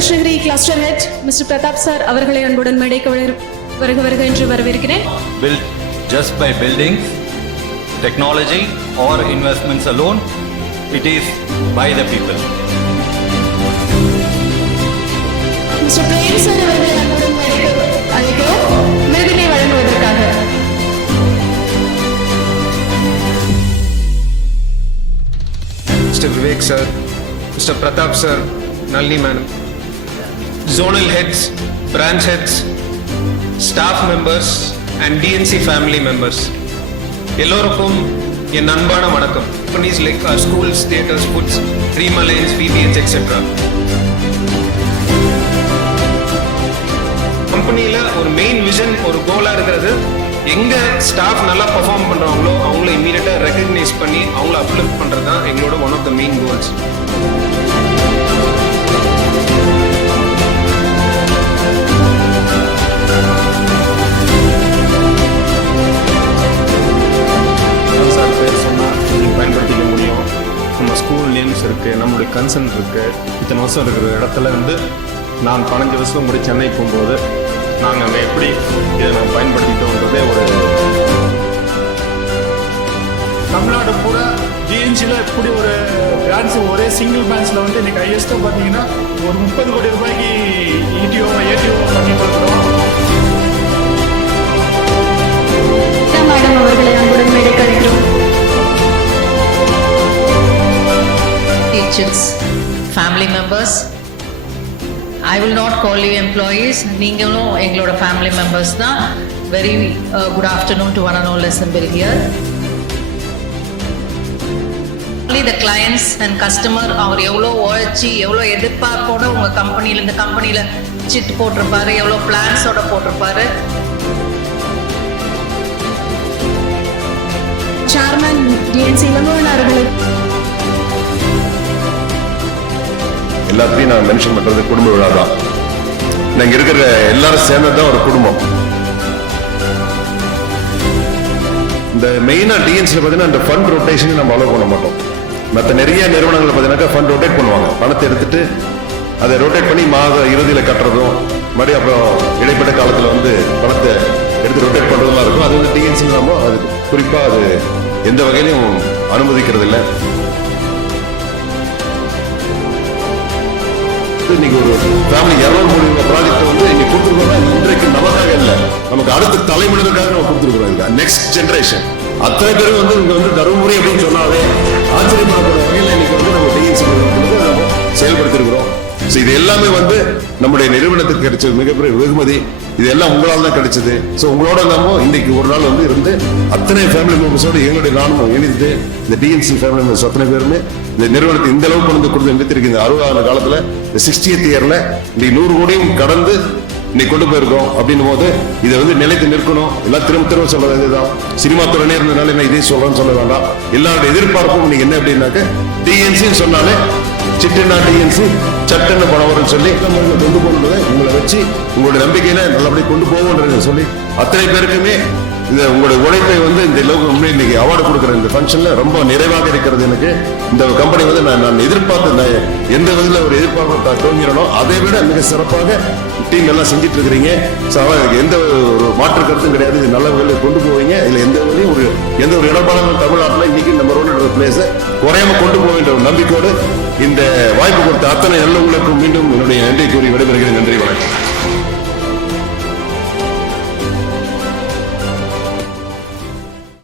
Krishnagiri cluster head mister Pratap sir அவர்களை அன்புடன் மேடைக்கு வருக என்று வரவேற்கிறேன். Built just by building, technology or investments alone, it is by the people. Mister Prem sir அவர்களை அன்புடன் மேடைக்கு அழைக்கிறோம் விருதினை வழங்குவதற்காக. Mr. Vivek sir, Mr. Pratap sir, Nalini madam, zonal heads, branch heads, staff members and DNC family members. எல்லோருக்கும் என் அன்பான வணக்கம். Companies like schools, theatres, foods, Dream Alliance, VBH, etc. கம்பெனியில் ஒரு மெயின் விஷன் ஒரு கோலாக இருக்கிறது, எங்க ஸ்டாஃப் நல்லா பெர்ஃபார்ம் பண்றாங்களோ அவங்கள இமீடியட்டா ரெகக்னைஸ் பண்ணி அவங்கள அப்லிஃப்ட் பண்றது தான் எங்களோட one of the main goals. Sir பேர் சொன்னால் நீங்கள் பயன்படுத்திக்க முடியும். நம்ம ஸ்கூல் நேம்ஸ் இருக்குது, நம்மளுடைய கன்சர்ன் இருக்குது. இத்தனை வருஷம் இருக்கிற இடத்துல இருந்து நான் 15 வருஷம் முடி சென்னை போகும்போது நாங்கள் அங்கே எப்படி இதை நாங்கள் பயன்படுத்திட்டோன்றதே ஒரு தமிழ்நாடு பூரா ஜிஎன்சியில் இப்படி ஒரு பிரான்ச் ஒரே சிங்கிள் பிரான்ச்சில் வந்து இன்றைக்கி ஹையஸ்ட்டாக பார்த்தீங்கன்னா ஒரு 30 கோடி ரூபாய்க்கு ஏடிஓ பண்ணிட்டு இருக்கிறோம். மேடம் அவர்களை அன்புடன் மேடைக்கு அழைக்கிறோம். Teachers, family members, I will not call you employees. நீங்களும் எங்களோட family members தான். Very good afternoon to one and all assembled here. Only the clients and customer அவர் எவ்வளோ உழைச்சி எவ்வளோ எதிர்பார்ப்போட உங்கள் கம்பெனியில் இந்த கம்பெனியில் சிட்டு போட்டிருப்பாரு, எவ்வளோ பிளான்ஸோட போட்டிருப்பாரு. சேர்மன் டிஎன்சி இளங்கோவன் அவர்களை எல்லாத்தையும் நான் மென்ஷன் பண்றது குடும்ப விழா தான். இங்க இருக்கிற எல்லாரும் சேர்ந்ததான் ஒரு குடும்பம். இந்த மெயினா டிஎன்சில பாத்தீங்கன்னா இந்த ஃபண்ட் ரொட்டேஷன் நம்ம அலோவ் பண்ண மாட்டோம். மற்ற நிறைய நிறுவனங்கள் பார்த்தீங்கன்னா ஃபண்ட் ரொட்டேட் பண்ணுவாங்க, பணத்தை எடுத்துட்டு அதை ரொட்டேட் பண்ணி மாத இறுதியில் கட்டுறதும் மறுபடியும் அப்புறம் இடைப்பட்ட காலத்தில் வந்து பணத்தை எடுத்து ரொட்டேட் பண்ணுறதுலாம் இருக்கும். அது வந்து டிஎன்சி நாம அது குறிப்பாக அது எந்த வகையிலையும் அனுமதிக்கிறது இல்லை. இன்னைக்கு ஒரு ஃபேமிலி 200 கோடி ப்ராஜெக்ட் வந்து இன்னைக்கு கொடுத்துருக்கோம். இன்றைக்கு நமக்காக இல்லை, நமக்கு அடுத்த தலைமுறைக்காக நம்ம கொடுத்துருக்கிறோம். நெக்ஸ்ட் ஜெனரேஷன் அத்தனை பேரும் வந்து இங்க வந்து தருமபுரி அப்படின்னு சொன்னாலே ஆச்சரியப்படக்கூடிய வகையில் இன்னைக்கு வந்து நம்ம டிஎன்சி நம்ம செயல்படுத்திருக்கிறோம். இது எல்லாமே வந்து நம்முடைய நிறுவனத்துக்கு கிடைச்ச மிகப்பெரிய வெகுமதி. இது எல்லாம் உங்களால் தான் கிடைச்சது. ஸோ உங்களோட நம்ம இன்னைக்கு ஒரு நாள் வந்து இருந்து அத்தனை ஃபேமிலி மெம்பர்ஸோட எங்களுடைய நானும் இணைந்து இந்த டிஎன்சி ஃபேமிலி மெம்பர்ஸ் அத்தனை பேருமே இந்த நிறுவனத்தை இந்த அளவுக்கு கொண்டு கொடுத்து நிறுத்திருக்கு. இந்த 60ஆண்டு காலத்துல இந்த 60th இயர்ல இன்னைக்கு 100 கோடியும் கடந்து இன்னைக்கு கொண்டு போயிருக்கோம். அப்படின்னும் போது இதை வந்து நிலைத்து நிற்கணும். எல்லாம் திரும்ப சொல்றது இதுதான். சினிமா துறையிலே இருந்ததுனால என்ன இதே சொல்றேன்னு சொல்ல வேண்டாம். எல்லாரோட எதிர்பார்ப்பும் இன்னைக்கு என்ன அப்படின்னாக்க டிஎன்சின்னு சொன்னாலே சிட்டுனா டிஎன்சி சட்டன்னு பணம் வரும்னு சொல்லி கொண்டு போகணுன்றதை உங்களை வச்சு உங்களுடைய நம்பிக்கையில நல்லபடியாக கொண்டு போவோன்றதை சொல்லி அத்தனை பேருக்குமே இந்த உங்களுடைய உழைப்பை வந்து இந்த அளவுக்கு இன்னைக்கு அவார்டு கொடுக்குற இந்த ஃபங்க்ஷன்ல ரொம்ப நிறைவாக இருக்கிறது. எனக்கு இந்த கம்பெனி வந்து நான் எதிர்பார்த்த எந்த விதத்தில் ஒரு எதிர்பார்ப்பு துவங்கிறோம் அதை விட மிக சிறப்பாக டீம் எல்லாம் செஞ்சுட்டு இருக்கிறீங்க. எந்த ஒரு மாற்று கருத்தும் கிடையாது. இது நல்ல வகையில் கொண்டு போவீங்க. இதுல எந்த ஒரு இடர்பாடும் தமிழ்நாட்டில் இன்னைக்கு நம்ம ரோடு பிளேஸை குறையாம கொண்டு போகின்ற ஒரு நம்பிக்கையோடு இந்த வாய்ப்பு கொடுத்த அத்தனை நல்லவங்களுக்கும் மீண்டும் என்னுடைய நன்றி கூறி விடைபெறுகிறேன். நன்றி, வணக்கம்.